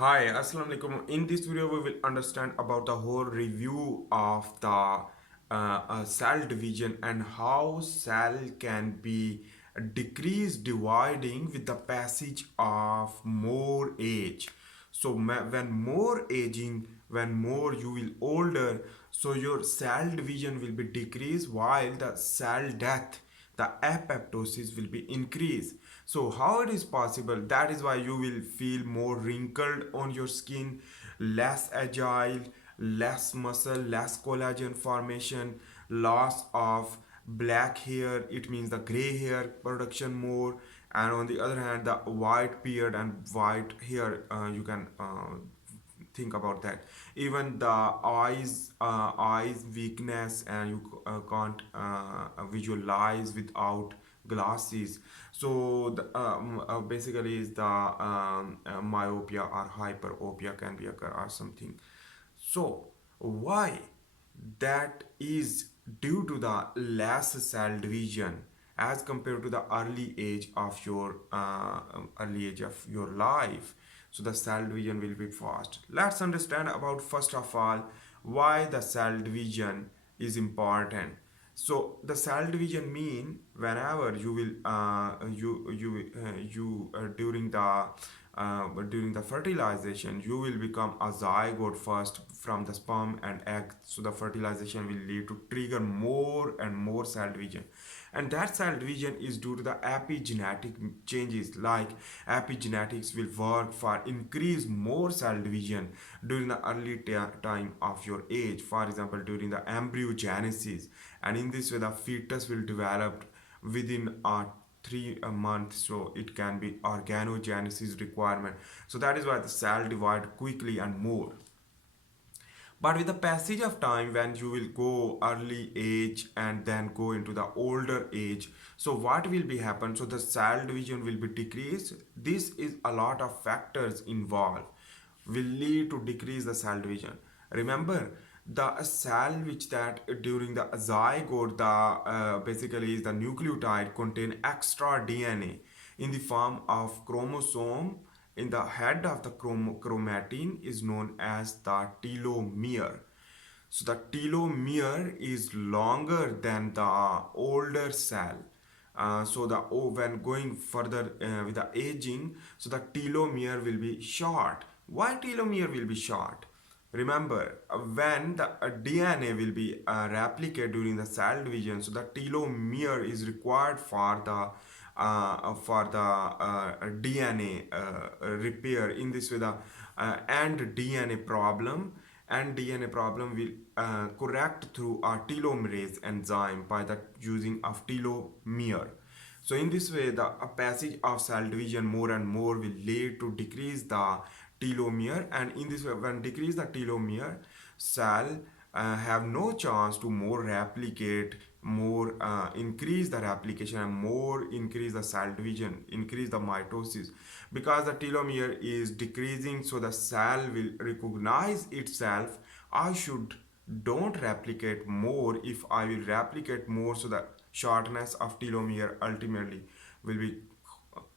Hi, Assalamu alaikum. In this video, we will understand about the whole review of the cell division and how cell can be decreased dividing with the passage of more age. So when more aging, when more you will older, so your cell division will be decreased while the cell death, the apoptosis will be increased. So how it is possible? That is why you will feel more wrinkled on your skin, less agile, less muscle, less collagen formation, loss of black hair, it means the gray hair production more, and on the other hand the white beard and white hair, you can think about that. Even the eyes weakness, and you can't visualize without glasses. So basically is the myopia or hyperopia can be occur or something. So why? That is due to the less cell division as compared to the early age of your life. So the cell division will be fast. Let's understand about first of all why the cell division is important. So the cell division mean whenever you will during the fertilization you will become a zygote first from the sperm and egg. So the fertilization will lead to trigger more and more cell division, and that cell division is due to the epigenetic changes. Like epigenetics will work for increase more cell division during the early time of your age, for example during the embryogenesis, and in this way the fetus will develop within a 3 months, so it can be organogenesis requirement. So that is why the cell divide quickly and more. But with the passage of time, when you will go early age and then go into the older age, so what will be happen? So the cell division will be decreased. This is a lot of factors involved will lead to decrease the cell division. Remember, the cell which that during the zygote, the basically is the nucleotide contain extra DNA in the form of chromosome in the head of the chromatin is known as the telomere. So the telomere is longer than the older cell. When going further with the aging, so the telomere will be short. Why telomere will be short? Remember, when the DNA will be replicated during the cell division, so the telomere is required for the DNA repair. In this way, the and DNA problem will correct through a telomerase enzyme by the using of telomere. So in this way, the passage of cell division more and more will lead to decrease the telomere, and in this way, when decrease the telomere, cell have no chance to more replicate, more increase the replication, and more increase the cell division, increase the mitosis, because the telomere is decreasing. So the cell will recognize itself. I should don't replicate more. If I will replicate more, so the shortness of telomere ultimately will be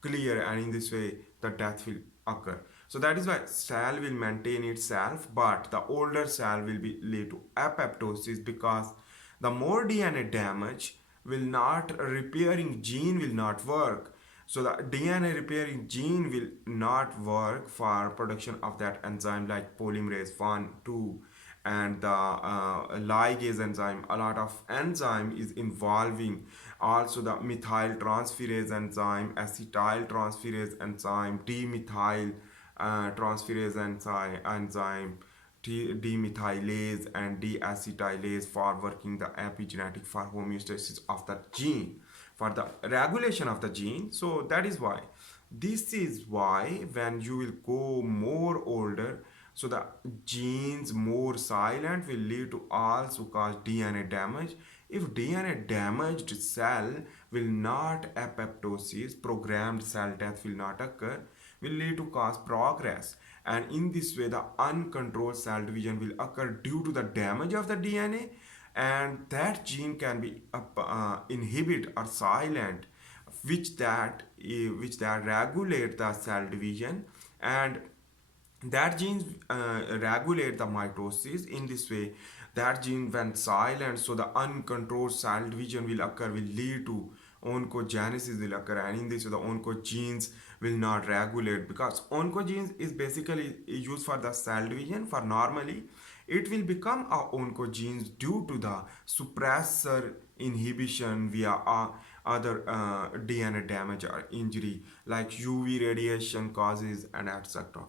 clear, and in this way the death will occur. So that is why cell will maintain itself, but the older cell will be lead to apoptosis, because the more DNA damage will not repairing gene will not work. So the DNA repairing gene will not work for production of that enzyme like polymerase 1 2 and the ligase enzyme. A lot of enzyme is involving, also the methyl transferase enzyme, acetyl transferase enzyme, dimethyl transferase enzyme, demethylase and deacetylase for working the epigenetic for homeostasis of the gene, for the regulation of the gene. So that is why, this is why when you will go more older, so the genes more silent will lead to also cause DNA damage. If DNA damaged cell will not apoptosis, programmed cell death will not occur, will lead to cause progress. And in this way, the uncontrolled cell division will occur due to the damage of the DNA, and that gene can be inhibit or silent, which that regulate the cell division, and that genes regulate the mitosis. In this way, that gene when silent, so the uncontrolled cell division will occur, will lead to oncogenesis will occur, and in this way the oncogenes will not regulate, because oncogenes is basically used for the cell division. For normally it will become a oncogenes due to the suppressor inhibition via other DNA damage or injury like UV radiation causes and etc.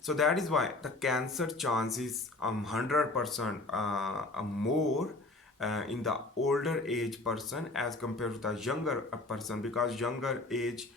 So that is why the cancer chances 100% more in the older age person as compared to the younger person, because younger age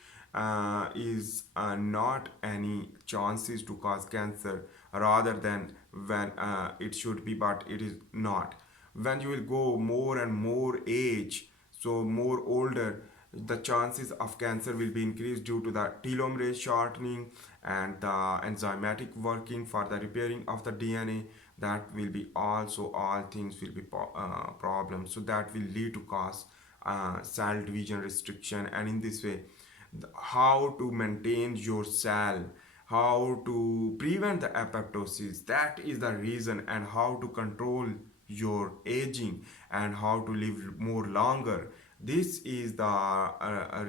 is not any chances to cause cancer rather than when it should be, but it is not. When you will go more and more age, so more older, the chances of cancer will be increased due to the telomerase shortening and the enzymatic working for the repairing of the DNA. That will be also all things will be problems, so that will lead to cause cell division restriction. And in this way, how to maintain your cell, how to prevent the apoptosis, that is the reason, and how to control your aging and how to live more longer. This is the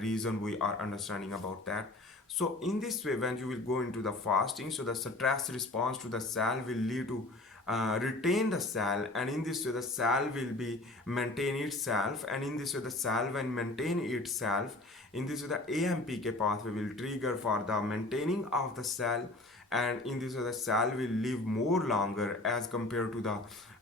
reason we are understanding about that. So in this way, when you will go into the fasting, so the stress response to the cell will lead to retain the cell, and in this way the cell will be maintain itself, and in this way the cell when maintain itself, in this way the AMPK pathway will trigger for the maintaining of the cell, and in this way the cell will live more longer as compared to the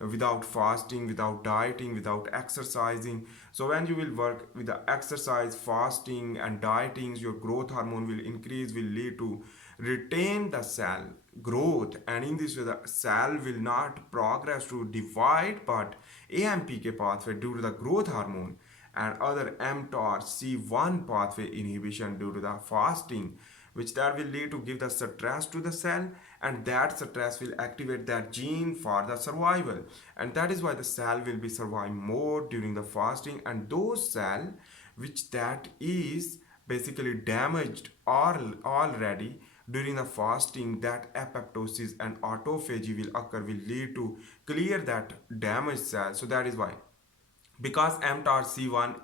without fasting, without dieting, without exercising. So when you will work with the exercise, fasting and dieting, your growth hormone will increase, will lead to retain the cell growth, and in this way the cell will not progress to divide, but AMPK pathway due to the growth hormone and other mTOR C1 pathway inhibition due to the fasting, which that will lead to give the stress to the cell, and that stress will activate that gene for the survival, and that is why the cell will be survive more during the fasting. And those cell which that is basically damaged or already during the fasting, that apoptosis and autophagy will occur, will lead to clear that damaged cell. So that is why, because mTOR C1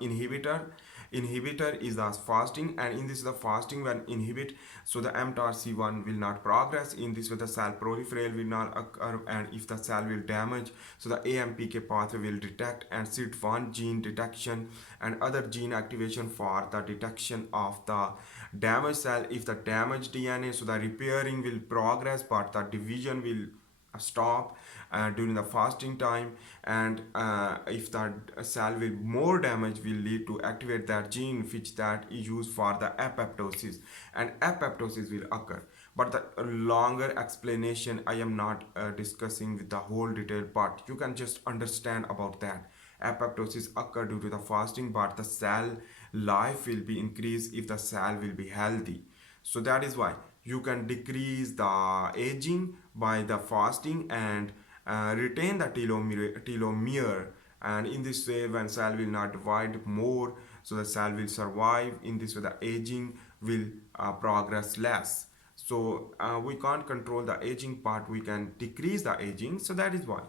inhibitor is the fasting, and in this the fasting when inhibit, so the mTOR C1 will not progress. In this way the cell proliferate will not occur, and if the cell will damage, so the AMPK pathway will detect and SIT1 gene detection and other gene activation for the detection of the damaged cell. If the damaged DNA, so the repairing will progress, but the division will stop during the fasting time. And if the cell will more damage, will lead to activate that gene which that is used for the apoptosis, and apoptosis will occur. But the longer explanation I am not discussing with the whole detail, but you can just understand about that. Apoptosis occur due to the fasting, but the cell life will be increased if the cell will be healthy. So that is why you can decrease the aging by the fasting and retain the telomere, and in this way when cell will not divide more, so the cell will survive. In this way the aging will progress less. So we can't control the aging part, we can decrease the aging. So that is why.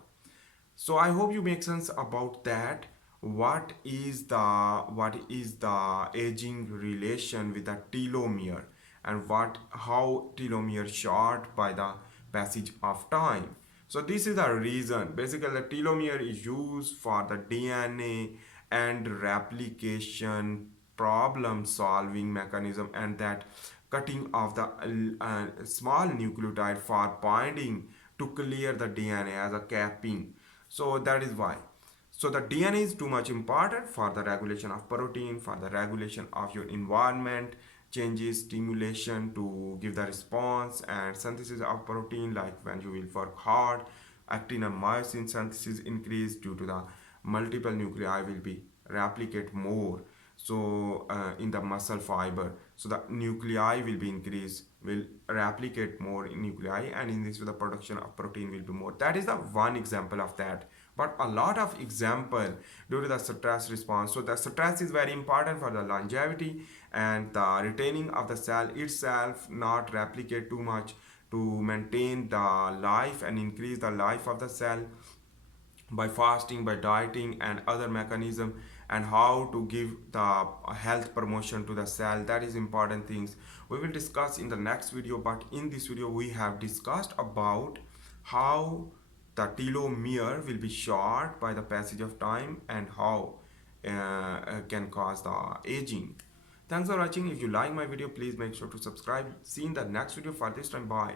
So I hope you make sense about that. What is the aging relation with the telomere, and what how telomere short by the passage of time. So this is the reason. Basically, the telomere is used for the DNA and replication problem solving mechanism, and that cutting of the small nucleotide for binding to clear the DNA as a capping. So that is why. So the DNA is too much important for the regulation of protein, for the regulation of your environment changes, stimulation to give the response and synthesis of protein. Like when you will work hard, actin and myosin synthesis increase due to the multiple nuclei will be replicate more. So in the muscle fiber, so the nuclei will be increased, will replicate more in nuclei, and in this way the production of protein will be more. That is the one example of that, but a lot of example due to the stress response. So the stress is very important for the longevity and the retaining of the cell itself, not replicate too much to maintain the life and increase the life of the cell by fasting, by dieting and other mechanism, and how to give the health promotion to the cell. That is important things we will discuss in the next video. But in this video we have discussed about how the telomere will be short by the passage of time and how can cause the aging. Thanks for watching. If you like my video, please make sure to subscribe. See you in the next video. For this time, bye.